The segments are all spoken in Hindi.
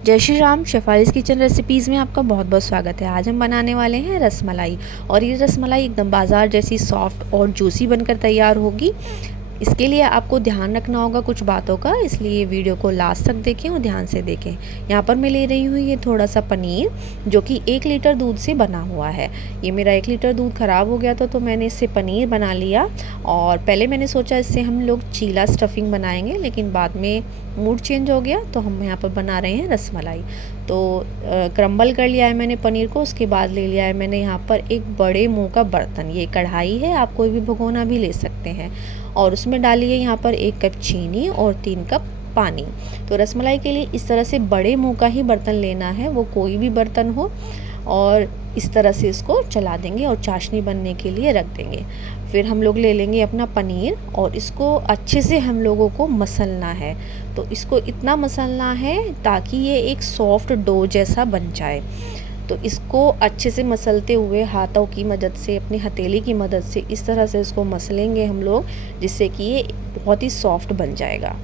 जय श्री राम। शेफालीज़ किचन रेसिपीज़ में आपका बहुत बहुत स्वागत है। आज हम बनाने वाले हैं रसमलाई। और ये रसमलाई एकदम बाज़ार जैसी सॉफ्ट और जूसी बनकर तैयार होगी। इसके लिए आपको ध्यान रखना होगा कुछ बातों का, इसलिए वीडियो को लास्ट तक देखें और ध्यान से देखें। यहाँ पर मैं ले रही हूँ ये थोड़ा सा पनीर, जो कि 1 लीटर दूध से बना हुआ है। ये मेरा 1 लीटर दूध ख़राब हो गया था, तो मैंने इससे पनीर बना लिया। और पहले मैंने सोचा इससे हम लोग चीला स्टफिंग बनाएंगे, लेकिन बाद में मूड चेंज हो गया, तो हम यहाँ पर बना रहे हैं रसमलाई। तो क्रम्बल कर लिया है मैंने पनीर को। उसके बाद ले लिया है मैंने यहाँ पर एक बड़े मुँह का बर्तन, ये कढ़ाई है, आप कोई भी भगोना भी ले सकते हैं। और उसमें डालिए यहाँ पर 1 कप चीनी और 3 कप पानी। तो रसमलाई के लिए इस तरह से बड़े मुंह का ही बर्तन लेना है, वो कोई भी बर्तन हो। और इस तरह से इसको चला देंगे और चाशनी बनने के लिए रख देंगे। फिर हम लोग ले लेंगे अपना पनीर और इसको अच्छे से हम लोगों को मसलना है। तो इसको इतना मसलना है ताकि ये एक सॉफ्ट डो जैसा बन जाए। तो इसको अच्छे से मसलते हुए हाथों की मदद से, अपनी हथेली की मदद से इस तरह से इसको मसलेंगे हम लोग, जिससे कि ये बहुत ही सॉफ्ट बन जाएगा।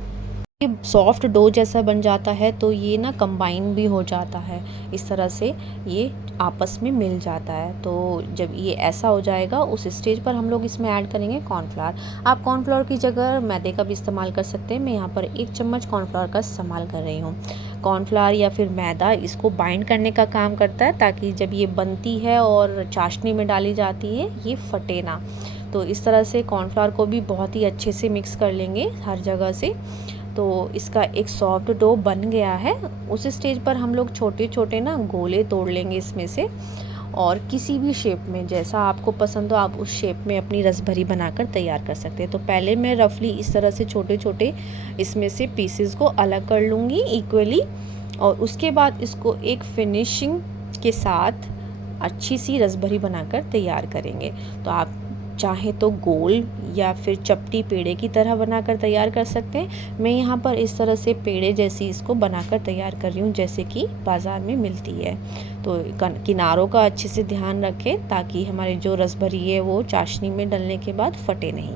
ये सॉफ्ट डो जैसा बन जाता है तो ये ना कंबाइन भी हो जाता है, इस तरह से ये आपस में मिल जाता है। तो जब ये ऐसा हो जाएगा, उस स्टेज पर हम लोग इसमें ऐड करेंगे कॉर्नफ्लावर। आप कॉर्नफ्लावर की जगह मैदे का भी इस्तेमाल कर सकते हैं। मैं यहाँ पर 1 चम्मच कॉर्नफ्लावर का इस्तेमाल कर रही हूँ। कॉर्नफ्लावर या फिर मैदा इसको बाइंड करने का काम करता है, ताकि जब ये बनती है और चाशनी में डाली जाती है ये फटे ना। तो इस तरह से कॉर्नफ्लावर को भी बहुत ही अच्छे से मिक्स कर लेंगे हर जगह से। तो इसका एक सॉफ्ट डो बन गया है। उस स्टेज पर हम लोग छोटे छोटे ना गोले तोड़ लेंगे इसमें से, और किसी भी शेप में जैसा आपको पसंद हो आप उस शेप में अपनी रसभरी बनाकर तैयार कर सकते हैं। तो पहले मैं रफली इस तरह से छोटे छोटे इसमें से पीसेस को अलग कर लूँगी इक्वली, और उसके बाद इसको एक फिनिशिंग के साथ अच्छी सी रसभरी बनाकर तैयार करेंगे। तो आप चाहे तो गोल या फिर चपटी पेड़े की तरह बनाकर तैयार कर सकते हैं। मैं यहाँ पर इस तरह से पेड़े जैसी इसको बनाकर तैयार कर रही हूँ, जैसे कि बाज़ार में मिलती है। तो किनारों का अच्छे से ध्यान रखें, ताकि हमारी जो रसभरी है वो चाशनी में डलने के बाद फटे नहीं।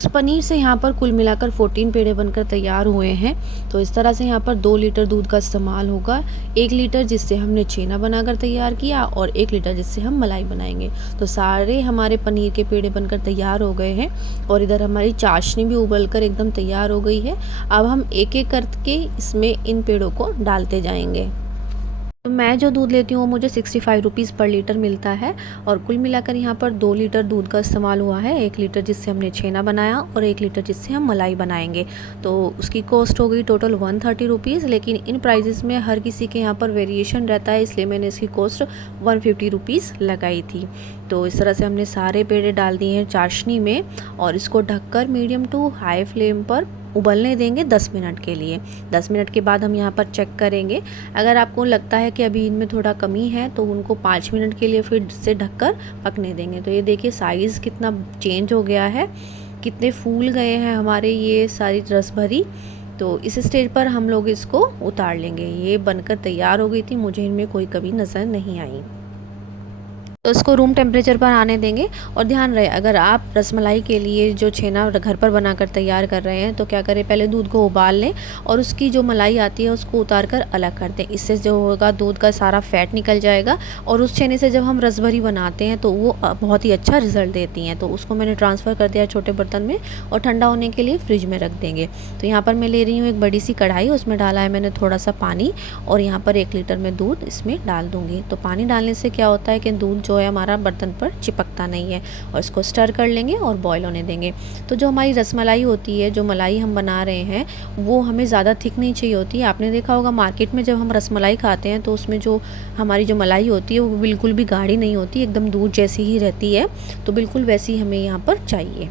इस पनीर से यहाँ पर कुल मिलाकर 14 पेड़े बनकर तैयार हुए हैं। तो इस तरह से यहाँ पर 2 लीटर दूध का इस्तेमाल होगा। 1 लीटर जिससे हमने छेना बनाकर तैयार किया, और 1 लीटर जिससे हम मलाई बनाएंगे। तो सारे हमारे पनीर के पेड़े बनकर तैयार हो गए हैं, और इधर हमारी चाशनी भी उबलकर एकदम तैयार हो गई है। अब हम एक एक करके इसमें इन पेड़ों को डालते जाएंगे। तो मैं जो दूध लेती हूँ वो मुझे 65 रुपीज़ पर लीटर मिलता है। और कुल मिलाकर यहाँ पर 2 लीटर दूध का इस्तेमाल हुआ है। 1 लीटर जिससे हमने छेना बनाया और 1 लीटर जिससे हम मलाई बनाएंगे। तो उसकी कॉस्ट हो गई टोटल 130 रुपीज़। लेकिन इन प्राइजेस में हर किसी के यहाँ पर वेरिएशन रहता है, इसलिए मैंने इसकी कॉस्ट 150 रुपीज़ लगाई थी। तो इस तरह से हमने सारे पेड़े डाल दिए हैं चाशनी में, और इसको ढककर मीडियम टू हाई फ्लेम पर उबलने देंगे 10 मिनट के लिए। 10 मिनट के बाद हम यहाँ पर चेक करेंगे। अगर आपको लगता है कि अभी इनमें थोड़ा कमी है, तो उनको 5 मिनट के लिए फिर से ढककर पकने देंगे। तो ये देखिए साइज़ कितना चेंज हो गया है, कितने फूल गए हैं हमारे ये सारी रसभरी। तो इस स्टेज पर हम लोग इसको उतार लेंगे। ये बनकर तैयार हो गई थी, मुझे इनमें कोई कमी नज़र नहीं आई। तो इसको रूम टेम्परेचर पर आने देंगे। और ध्यान रहे, अगर आप रसमलाई के लिए जो छेना घर पर बनाकर तैयार कर रहे हैं, तो क्या करें, पहले दूध को उबाल लें और उसकी जो मलाई आती है उसको उतार कर अलग कर दें। इससे जो होगा दूध का सारा फैट निकल जाएगा, और उस छेने से जब हम रसभरी बनाते हैं तो वो बहुत ही अच्छा रिजल्ट देती हैं। तो उसको मैंने ट्रांसफ़र कर दिया छोटे बर्तन में, और ठंडा होने के लिए फ्रिज में रख देंगे। तो यहाँ पर मैं ले रही हूँ एक बड़ी सी कढ़ाई, उसमें डाला है मैंने थोड़ा सा पानी, और यहाँ पर 1 लीटर में दूध इसमें डाल दूँगी। तो पानी डालने से क्या होता है कि दूध जो है हमारा बर्तन पर चिपकता नहीं है। और इसको स्टर कर लेंगे और बॉईल होने देंगे। तो जो हमारी रसमलाई होती है, जो मलाई हम बना रहे हैं, वो हमें ज़्यादा थिक नहीं चाहिए होती है। आपने देखा होगा मार्केट में जब हम रसमलाई खाते हैं तो उसमें जो हमारी जो मलाई होती है वो बिल्कुल भी गाढ़ी नहीं होती, एकदम दूध जैसी ही रहती है। तो बिल्कुल वैसी हमें यहाँ पर चाहिए।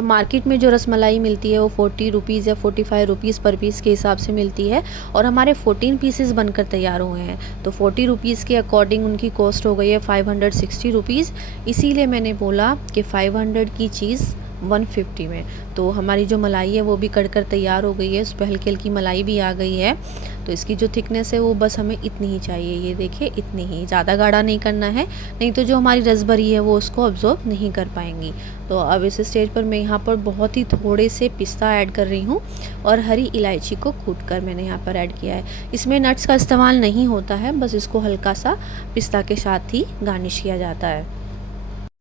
मार्केट में जो रसमलाई मिलती है वो 40 रुपीज़ या 45 रुपीज़ पर पीस के हिसाब से मिलती है, और हमारे 14 पीसेस बनकर तैयार हुए हैं। तो 40 रुपीज़ के अकॉर्डिंग उनकी कॉस्ट हो गई है 560 रुपीज़। इसीलिए मैंने बोला कि 500 की चीज़ 150 में। तो हमारी जो मलाई है वो भी कड़ कर तैयार हो गई है, उस पर हल्की हल्की मलाई भी आ गई है। तो इसकी जो थिकनेस है वो बस हमें इतनी ही चाहिए, ये देखिए इतनी ही, ज़्यादा गाढ़ा नहीं करना है, नहीं तो जो हमारी रसभरी है वो उसको अब्जॉर्ब नहीं कर पाएंगी। तो अब इस स्टेज पर मैं यहाँ पर बहुत ही थोड़े से पिस्ता ऐड कर रही हूँ और हरी इलायची को कूट कर मैंने यहाँ पर ऐड किया है। इसमें नट्स का इस्तेमाल नहीं होता है, बस इसको हल्का सा पिस्ता के साथ ही गार्निश किया जाता है।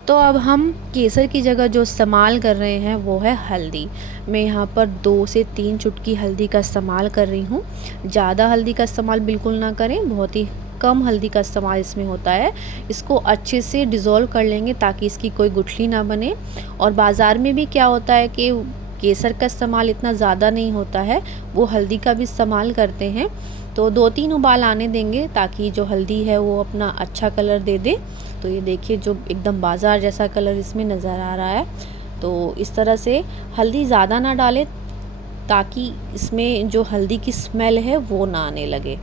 तो अब हम केसर की जगह जो इस्तेमाल कर रहे हैं वो है हल्दी। मैं यहाँ पर 2 से 3 चुटकी हल्दी का इस्तेमाल कर रही हूँ। ज़्यादा हल्दी का इस्तेमाल बिल्कुल ना करें, बहुत ही कम हल्दी का इस्तेमाल इसमें होता है। इसको अच्छे से डिज़ोल्व कर लेंगे ताकि इसकी कोई गुठली ना बने। और बाज़ार में भी क्या होता है कि केसर का इस्तेमाल इतना ज़्यादा नहीं होता है, वो हल्दी का भी इस्तेमाल करते हैं। तो 2-3 उबाल आने देंगे ताकि जो हल्दी है वो अपना अच्छा कलर दे दे। तो ये देखिए जो एकदम बाज़ार जैसा कलर इसमें नज़र आ रहा है। तो इस तरह से हल्दी ज़्यादा ना डालें ताकि इसमें जो हल्दी की स्मेल है वो ना आने लगे।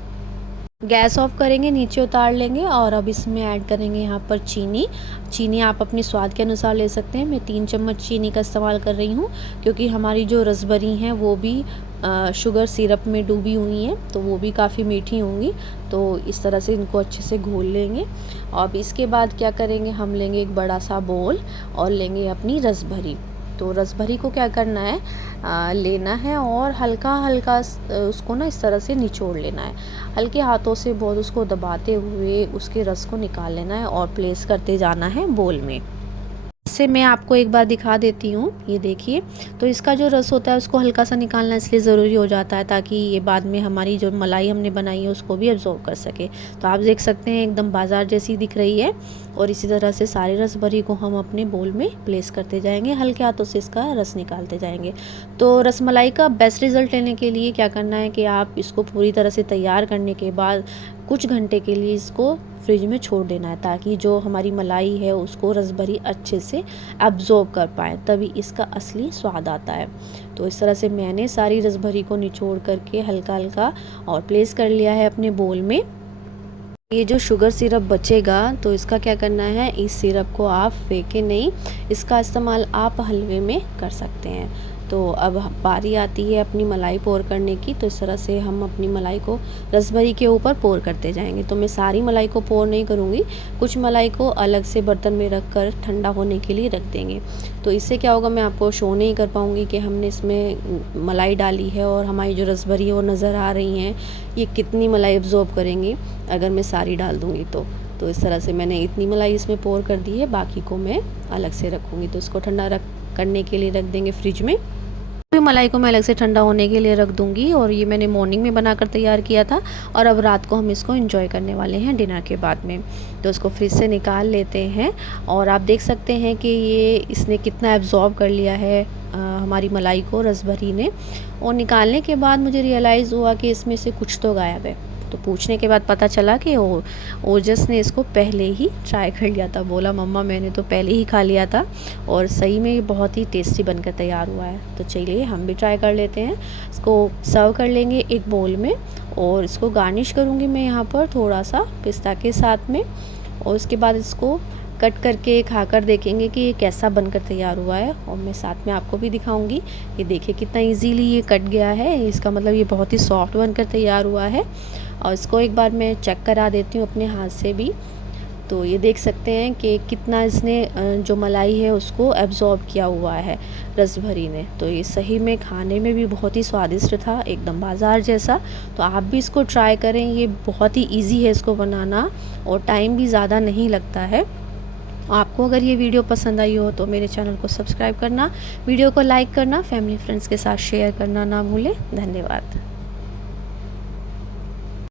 गैस ऑफ करेंगे, नीचे उतार लेंगे और अब इसमें ऐड करेंगे यहाँ पर चीनी। चीनी आप अपने स्वाद के अनुसार ले सकते हैं। मैं 3 चम्मच चीनी का इस्तेमाल कर रही हूँ क्योंकि हमारी जो रसभरी हैं वो भी शुगर सिरप में डूबी हुई हैं, तो वो भी काफ़ी मीठी होंगी। तो इस तरह से इनको अच्छे से घोल लेंगे। अब इसके बाद क्या करेंगे, हम लेंगे एक बड़ा सा बोल और लेंगे अपनी रसभरी। तो रसभरी को क्या करना है, लेना है और हल्का हल्का उसको ना इस तरह से निचोड़ लेना है। हल्के हाथों से बहुत उसको दबाते हुए उसके रस को निकाल लेना है और प्लेस करते जाना है बोल में। इससे मैं आपको एक बार दिखा देती हूँ, ये देखिए। तो इसका जो रस होता है उसको हल्का सा निकालना इसलिए ज़रूरी हो जाता है ताकि ये बाद में हमारी जो मलाई हमने बनाई है उसको भी अब्जॉर्ब कर सके। तो आप देख सकते हैं एकदम बाज़ार जैसी दिख रही है। और इसी तरह से सारी रसभरी को हम अपने बोल में प्लेस करते जाएंगे, हल्के हाथों से इसका रस निकालते जाएंगे। तो रसमलाई का बेस्ट रिज़ल्ट लेने के लिए क्या करना है कि आप इसको पूरी तरह से तैयार करने के बाद कुछ घंटे के लिए इसको फ्रिज में छोड़ देना है ताकि जो हमारी मलाई है उसको रसभरी अच्छे से एब्जॉर्ब कर पाए, तभी इसका असली स्वाद आता है। तो इस तरह से मैंने सारी रसभरी को निचोड़ करके हल्का हल्का और प्लेस कर लिया है अपने बोल में। ये जो शुगर सिरप बचेगा तो इसका क्या करना है, इस सिरप को आप फेंके नहीं, इसका इस्तेमाल आप हलवे में कर सकते हैं। तो अब बारी आती है अपनी मलाई पोर करने की। तो इस तरह से हम अपनी मलाई को रसभरी के ऊपर पोर करते जाएंगे। तो मैं सारी मलाई को पोर नहीं करूँगी, कुछ मलाई को अलग से बर्तन में रख कर ठंडा होने के लिए रख देंगे। तो इससे क्या होगा, मैं आपको शो नहीं कर पाऊँगी कि हमने इसमें मलाई डाली है और हमारी जो रसभरी है वो नज़र आ रही हैं, ये कितनी मलाई एब्जॉर्ब करेंगी अगर मैं सारी डाल दूँगी तो इस तरह से मैंने इतनी मलाई इसमें पोर कर दी है, बाकी को मैं अलग से रखूँगी। तो इसको ठंडा करने के लिए रख देंगे फ्रिज में। फिर मलाई को मैं अलग से ठंडा होने के लिए रख दूंगी। और ये मैंने मॉर्निंग में बनाकर तैयार किया था और अब रात को हम इसको एंजॉय करने वाले हैं डिनर के बाद में। तो इसको फ्रिज से निकाल लेते हैं और आप देख सकते हैं कि ये इसने कितना एब्जॉर्ब कर लिया है हमारी मलाई को रसभरी ने। और निकालने के बाद मुझे रियलाइज़ हुआ कि इसमें से कुछ तो गायब है। तो पूछने के बाद पता चला कि ओजस ने इसको पहले ही ट्राई कर लिया था। बोला मम्मा मैंने तो पहले ही खा लिया था और सही में ये बहुत ही टेस्टी बनकर तैयार हुआ है। तो चलिए हम भी ट्राई कर लेते हैं। इसको सर्व कर लेंगे एक बोल में और इसको गार्निश करूँगी मैं यहाँ पर थोड़ा सा पिस्ता के साथ में। और उसके बाद इसको कट करके खाकर देखेंगे कि ये कैसा बनकर तैयार हुआ है। और मैं साथ में आपको भी दिखाऊंगी। ये देखिए कितना इजीली ये कट गया है, इसका मतलब ये बहुत ही सॉफ्ट बनकर तैयार हुआ है। और इसको एक बार मैं चेक करा देती हूँ अपने हाथ से भी। तो ये देख सकते हैं कि कितना इसने जो मलाई है उसको एब्जॉर्ब किया हुआ है रसभरी ने। तो ये सही में खाने में भी बहुत ही स्वादिष्ट था, एकदम बाज़ार जैसा। तो आप भी इसको ट्राई करें, ये बहुत ही इजी है इसको बनाना और टाइम भी ज़्यादा नहीं लगता है। आपको अगर ये वीडियो पसंद आई हो तो मेरे चैनल को सब्सक्राइब करना, वीडियो को लाइक करना, फैमिली फ्रेंड्स के साथ शेयर करना ना भूलें। धन्यवाद।